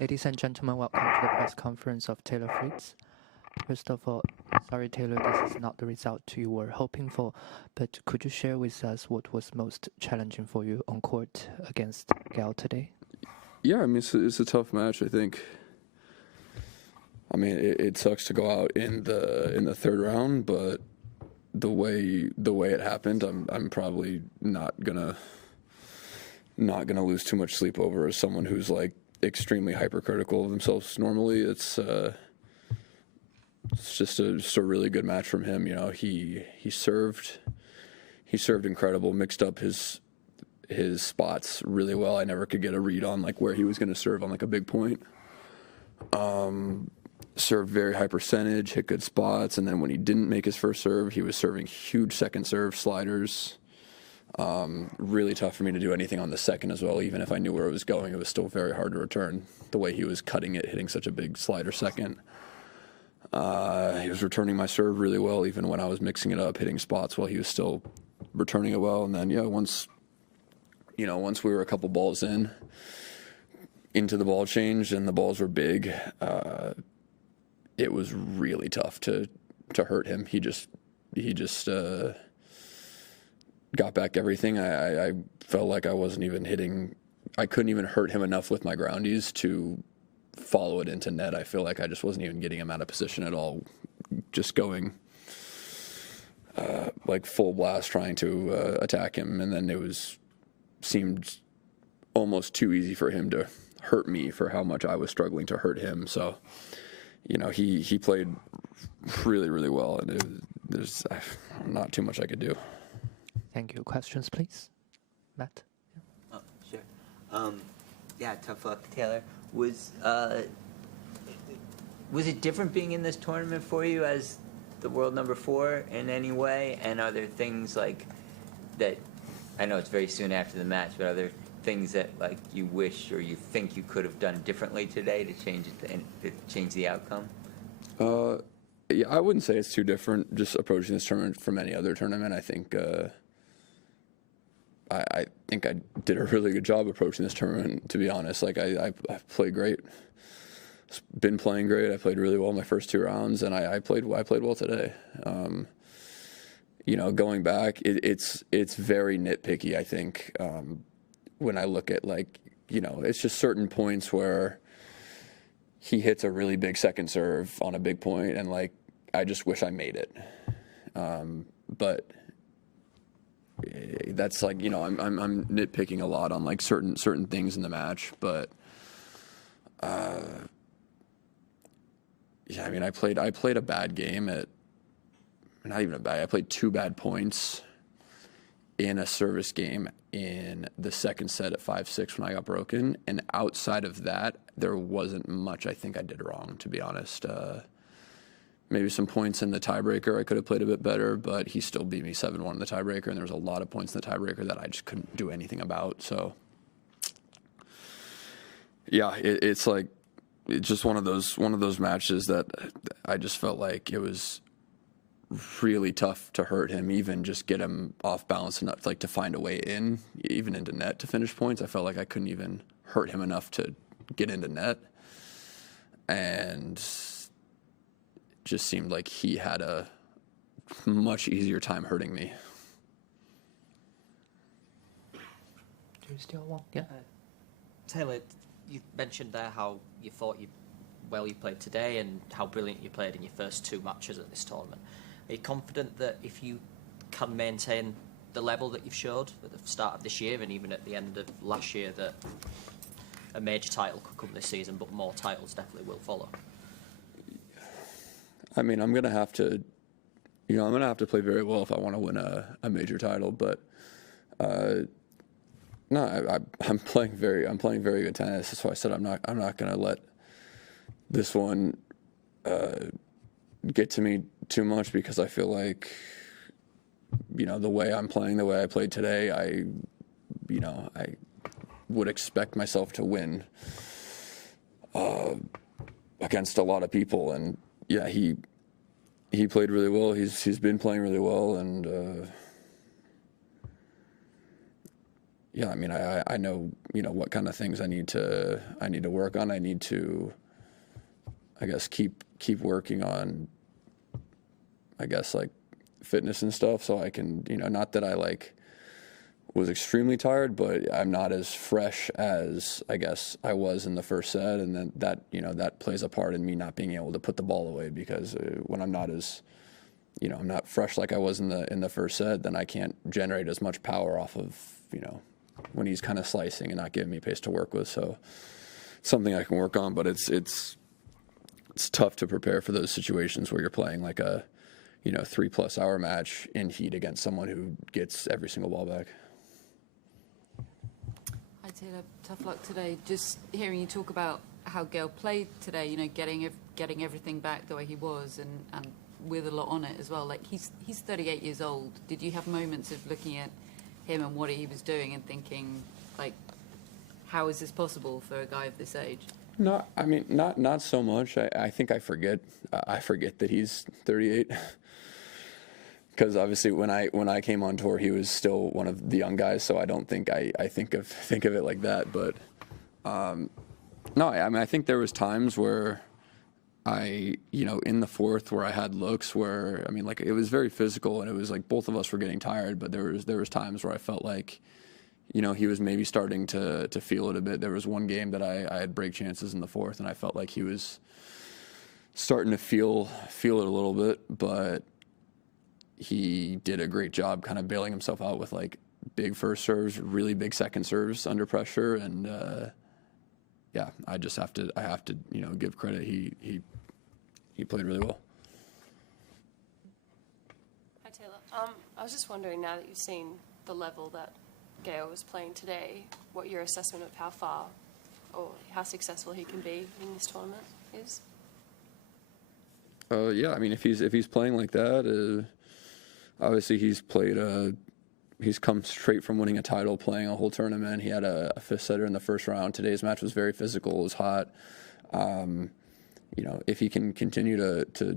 Ladies and gentlemen, welcome to the press conference of Taylor Fritz. First of all, sorry Taylor, this is not the result you were hoping for, but could you share with us what was most challenging for you on court against Gael today? Yeah, I mean, it's a tough match, I think. I mean, it sucks to go out in the third round, but the way it happened, I'm probably not gonna lose too much sleep over as someone who's like extremely hypercritical of themselves. Normally, it's just a really good match from him. You know, he served incredible, mixed up his spots really well. I never could get a read on like where he was going to serve on like a big point. Served very high percentage, hit good spots, and then when he didn't make his first serve, he was serving huge second serve sliders. Really tough for me to do anything on the second as well. Even if I knew where it was going, it was still very hard to return. The way he was cutting it, hitting such a big slider second. He was returning my serve really well, even when I was mixing it up, hitting spots while he was still returning it well. And then, yeah, once we were a couple balls into the ball change and the balls were big, it was really tough to hurt him. He just got back everything. I felt like I wasn't even hitting. I couldn't even hurt him enough with my groundies to follow it into net. I feel like I just wasn't even getting him out of position at all. Just going like full blast trying to attack him, and then seemed almost too easy for him to hurt me for how much I was struggling to hurt him. So, you know, he played really, really well, and there's not too much I could do. Thank you. Questions, please? Matt? Oh, sure. Yeah, tough luck, Taylor. Was it different being in this tournament for you as the world number 4 in any way? And are there things like that, I know it's very soon after the match, but are there things that like you wish or you think you could have done differently today to change it to change the outcome? Yeah, I wouldn't say it's too different just approaching this tournament from any other tournament. I think I think I did a really good job approaching this tournament, to be honest. Like, I played great. Been playing great. I played really well in my first 2 rounds, and I played well today. You know, going back, it's very nitpicky, I think, when I look at, like, you know, it's just certain points where he hits a really big second serve on a big point, and, like, I just wish I made it. But that's like, you know, I'm nitpicking a lot on like certain things in the match, but yeah, I mean, I played a bad game I played 2 bad points in a service game in the second set at 5-6 when I got broken, and outside of that, there wasn't much I think I did wrong, to be honest. Maybe some points in the tiebreaker I could have played a bit better, but he still beat me 7-1 in the tiebreaker, and there was a lot of points in the tiebreaker that I just couldn't do anything about. So, yeah, it's just one of those matches that I just felt like it was really tough to hurt him, even just get him off balance enough, like to find a way in, even into net to finish points. I felt like I couldn't even hurt him enough to get into net, and just seemed like he had a much easier time hurting me. Do you still want? Yeah. Taylor, you mentioned there how you thought you played today and how brilliant you played in your first 2 matches at this tournament. Are you confident that if you can maintain the level that you've showed at the start of this year and even at the end of last year, that a major title could come this season, but more titles definitely will follow? I mean, I'm gonna have to play very well if I want to win a major title. But no, I'm playing very good tennis. That's why I said I'm not gonna let this one get to me too much, because I feel like, you know, the way I'm playing, the way I played today, I would expect myself to win against a lot of people. And yeah, he played really well. He's been playing really well, and yeah, I mean, I know, what kind of things I need to work on. I need to, I guess, keep working on, I guess, like fitness and stuff, so I can, not that I like was extremely tired, but I'm not as fresh as I guess I was in the first set, and then that that plays a part in me not being able to put the ball away, because when I'm not as I'm not fresh like I was in the first set, then I can't generate as much power off of when he's kind of slicing and not giving me pace to work with. So something I can work on, but it's tough to prepare for those situations where you're playing like a 3+ hour match in heat against someone who gets every single ball back. Hi Taylor, tough luck today. Just hearing you talk about how Gael played today, getting everything back the way he was, and with a lot on it as well. Like he's 38 years old. Did you have moments of looking at him and what he was doing and thinking, like, how is this possible for a guy of this age? No, I mean, not so much. I think I forget that he's 38. Because obviously, when I came on tour, he was still one of the young guys. So I don't think I think of it like that. But no, I mean, I think there was times where in the fourth, where I had looks where, I mean, like, it was very physical, and it was like both of us were getting tired. But there was times where I felt like, he was maybe starting to feel it a bit. There was one game that I had break chances in the fourth, and I felt like he was starting to feel it a little bit, but he did a great job kind of bailing himself out with like big first serves, really big second serves under pressure, and yeah, I have to give credit. He played really well. Hi Taylor. I was just wondering, now that you've seen the level that Gael was playing today, what your assessment of how far or how successful he can be in this tournament is? Yeah, I mean, if he's playing like that, obviously he's come straight from winning a title, playing a whole tournament. He had a fifth setter in the first round. Today's match was very physical. It was hot. If he can continue to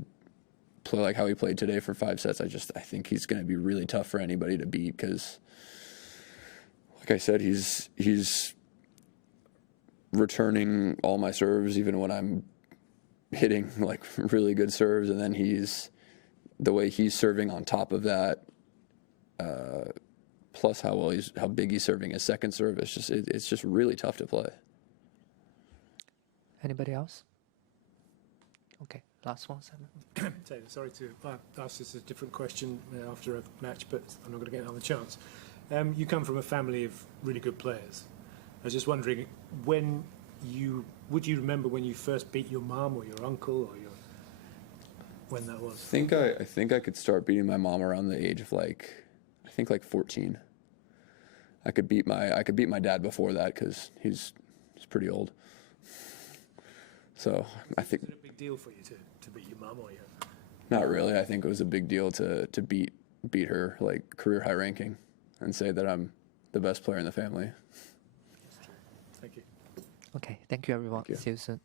play like how he played today for 5 sets, I think he's going to be really tough for anybody to beat, because, like I said, he's returning all my serves, even when I'm hitting like really good serves, and then the way he's serving on top of that, plus how big he's serving his second serve, it's just really tough to play. Anybody else? Okay, last one, Simon. Taylor, sorry to ask this a different question after a match, but I'm not going to get another chance. You come from a family of really good players. I was just wondering, would you remember when you first beat your mom or your uncle, or when that was? I think I could start beating my mom around the age of like 14. I could beat my dad before that, because he's pretty old. So I think. Was it a big deal for you to beat your mum, or you? Not really. I think it was a big deal to beat her like career high ranking, and say that I'm the best player in the family. Thank you. Okay, thank you everyone. Thank you. See you soon.